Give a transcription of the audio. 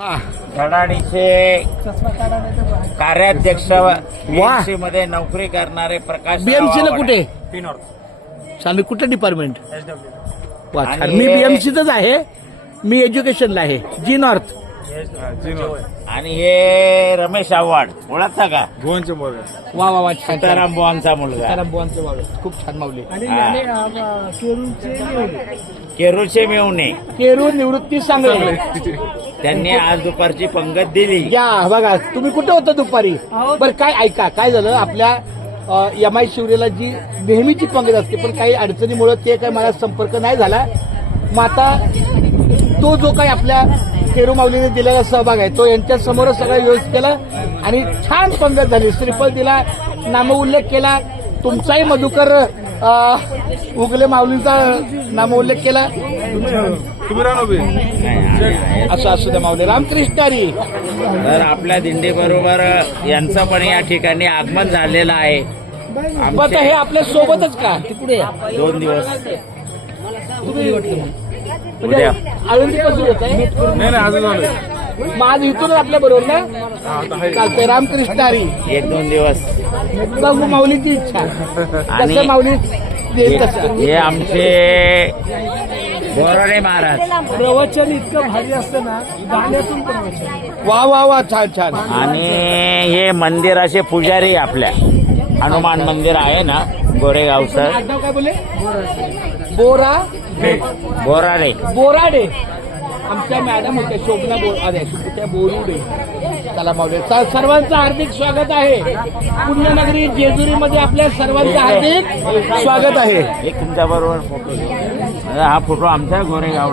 धडाडीचे कार्याध्यक्ष बीएमसी मध्ये नोकरी करणारे प्रकाश बीएमसी ला कुठे चालू कुठे डिपार्टमेंट वा छान. मी बीएमसीतच आहे. मी एज्युकेशनला आहे जी नॉर्थ. आणि हे रमेश आव्हाड ओळखता का? वा वा वा छान. सीताराम बुवांचा मुलगा सीताराम बुवांचे मावळे खूप छान मावले. केरूरचे मेवणे केरूर निवृत्ती सांगळे त्यांनी आज दुपारची पंगत दिली. या बघा तुम्ही कुठे होता दुपारी? बरं काय ऐका काय झालं आपल्या एमआय शिवरेला जी नेहमीची पंगत असते पण काही अडचणीमुळे ते काही मला संपर्क नाही झाला. मग आता तो जो काही आपल्या केरू माऊलीने दिलेला सहभाग आहे तो यांच्या समोरच सगळं व्यवस्थित केला आणि छान पंगत झाली. श्रीफळ दिला, नामोल्लेख केला. तुमचाही मधुकर उगले माऊलींचा नामोल्लेख केला. असं असू द्या माऊली. रामकृष्ण हरी. तर आपल्या दिंडी बरोबर यांचं पण या ठिकाणी आगमन झालेलं आहे. आता हे आपल्या सोबतच का तिकडे 2 दिवस म्हणजे आळंदीपासून येत आहे. मग आज इथूनच आपल्या बरोबर ना चालतंय. रामकृष्ण हरी. 1-2 दिवस बघू माऊलीची इच्छा आणि कसं माऊली देईल तसं. हे आमचे बोराडे महाराज. प्रवचन इतकं भारी असतं ना गाण्यातून प्रवचन. वा वा वा छान छान. आणि हे मंदिराचे पुजारी आपल्या हनुमान मंदिर आहे ना गोरेगावचं. आडनाव काय बोले? बोराडे. बोराडे. आमच्या मॅडम होत्या शोभना त्या बोरुडे. चला मावले सर्वांचं हार्दिक स्वागत आहे. पुण्यनगरी जेजुरीमध्ये आपल्या सर्वांचं हार्दिक स्वागत आहे. एक तुमच्या बरोबर फोटो. हा फोटो आमचा गोरेगाव